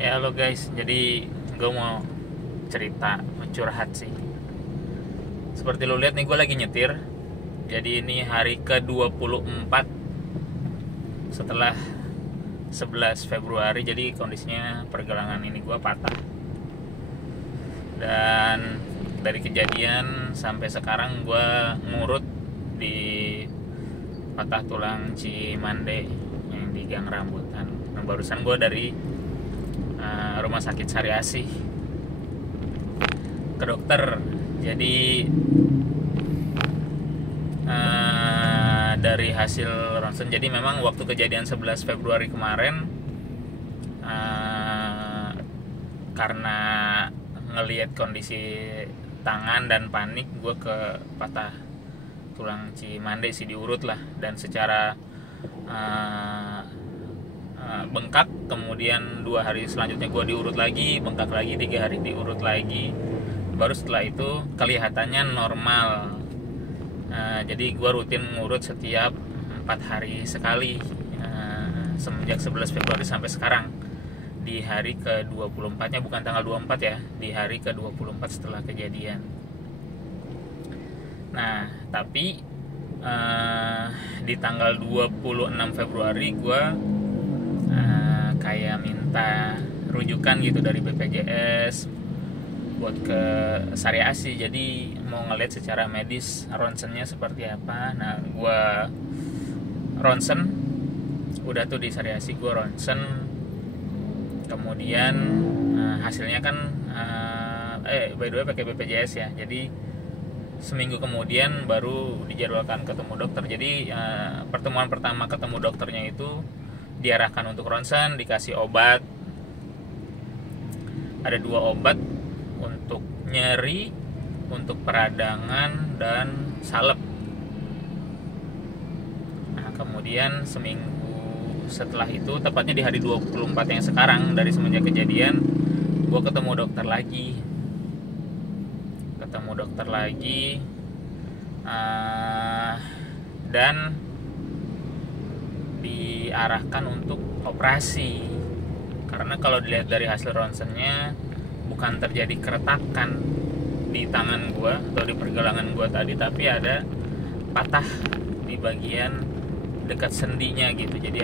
Ya halo guys, jadi gue mau cerita, mau curhat sih. Seperti lo lihat nih, gue lagi nyetir. Jadi ini hari ke-24 setelah 11 Februari. Jadi kondisinya pergelangan ini gue patah. Dan dari kejadian sampai sekarang gue ngurut di patah tulang Cimande yang di Gang Rambutan. Nah, barusan gue dari rumah sakit Sari Asih ke dokter. Jadi dari hasil ronsen, jadi memang waktu kejadian 11 Februari kemarin, karena ngelihat kondisi tangan dan panik, gue ke patah tulang Cimande sih, diurut lah. Dan secara bengkak, kemudian 2 hari selanjutnya gue diurut lagi, bengkak lagi, 3 hari diurut lagi, baru setelah itu kelihatannya normal. Jadi gue rutin ngurut setiap 4 hari sekali, semenjak 11 Februari sampai sekarang. Di hari ke-24 nya, bukan tanggal 24 ya, di hari ke-24 setelah kejadian. Nah tapi di tanggal 26 Februari gue kayak minta rujukan gitu dari BPJS buat ke Sari Asih. Jadi mau ngeliat secara medis ronsennya seperti apa. Nah gue ronsen, udah tuh di Sari Asih gue ronsen. Kemudian hasilnya kan by the way pakai BPJS ya. Jadi seminggu kemudian baru dijadwalkan ketemu dokter. Jadi pertemuan pertama ketemu dokternya itu diarahkan untuk ronsen, dikasih obat. Ada 2 obat untuk nyeri, untuk peradangan, dan salep. Nah kemudian seminggu setelah itu, tepatnya di hari 24 yang sekarang, dari semenjak kejadian, gue ketemu dokter lagi. Dan diarahkan untuk operasi. Karena kalau dilihat dari hasil ronsennya, bukan terjadi keretakan di tangan gua atau di pergelangan gua tadi, tapi ada patah di bagian dekat sendinya gitu. Jadi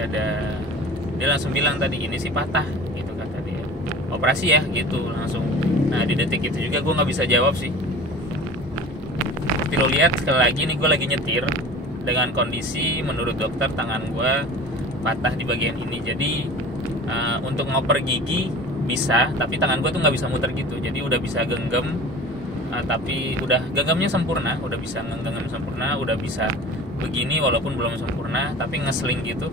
dia langsung bilang tadi, ini sih patah gitu kata dia, operasi ya gitu langsung. Nah di detik itu juga gua nggak bisa jawab sih. Seperti lo lihat, sekali lagi nih gue lagi nyetir dengan kondisi menurut dokter tangan gue patah di bagian ini. Jadi untuk ngoper gigi bisa, tapi tangan gue tuh nggak bisa muter gitu. Jadi udah bisa genggam, tapi udah genggamnya sempurna, udah bisa ngenggam sempurna, udah bisa begini walaupun belum sempurna, tapi ngesling gitu,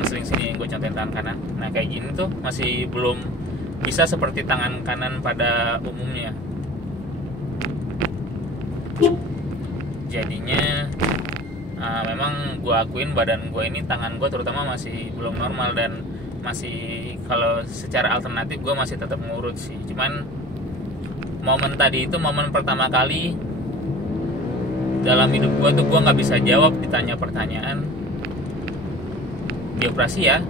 ngesling sini yang gue contohin tangan kanan. Nah kayak gini tuh masih belum bisa seperti tangan kanan pada umumnya. Jadinya memang gue akuin badan gue ini, tangan gue terutama masih belum normal. Dan masih, kalau secara alternatif gue masih tetap ngurut sih. Cuman momen tadi itu momen pertama kali dalam hidup gue tuh gue gak bisa jawab ditanya pertanyaan, dioperasi ya,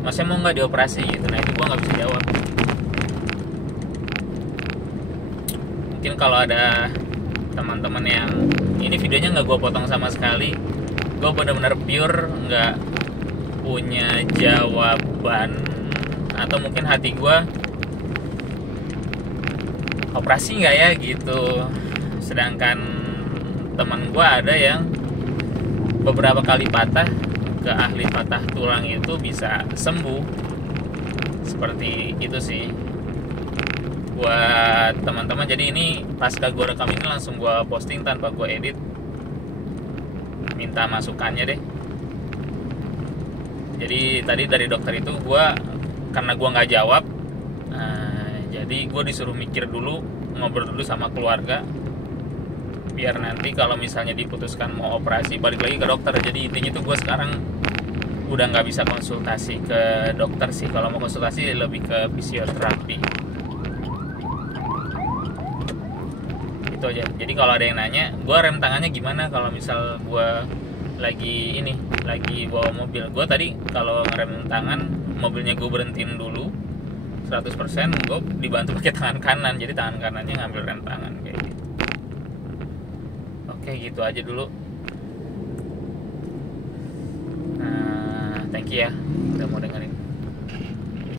maksudnya mau gak dioperasi gitu. Nah itu gue gak bisa jawab. Mungkin kalau ada teman-teman yang, ini videonya nggak gue potong sama sekali, gue benar-benar pure nggak punya jawaban, atau mungkin hati gue operasi nggak ya gitu. Sedangkan teman gue ada yang beberapa kali patah, ke ahli patah tulang itu bisa sembuh. Seperti itu sih buat teman-teman. Jadi ini pasca gue rekam ini langsung gue posting tanpa gue edit, minta masukannya deh. Jadi tadi dari dokter itu karena gue nggak jawab, jadi gue disuruh mikir dulu, ngobrol dulu sama keluarga, biar nanti kalau misalnya diputuskan mau operasi balik lagi ke dokter. Jadi intinya tuh gue sekarang udah nggak bisa konsultasi ke dokter sih. Kalau mau konsultasi lebih ke fisioterapi. Itu aja. Jadi kalau ada yang nanya, gue rem tangannya gimana kalau misal gue lagi bawa mobil. Gue tadi kalau ngerem tangan, mobilnya gue berhentiin dulu, 100% gue dibantu pakai tangan kanan, jadi tangan kanannya ngambil rem tangan kayak gitu. Oke, gitu aja dulu. Nah, thank you ya udah mau dengerin.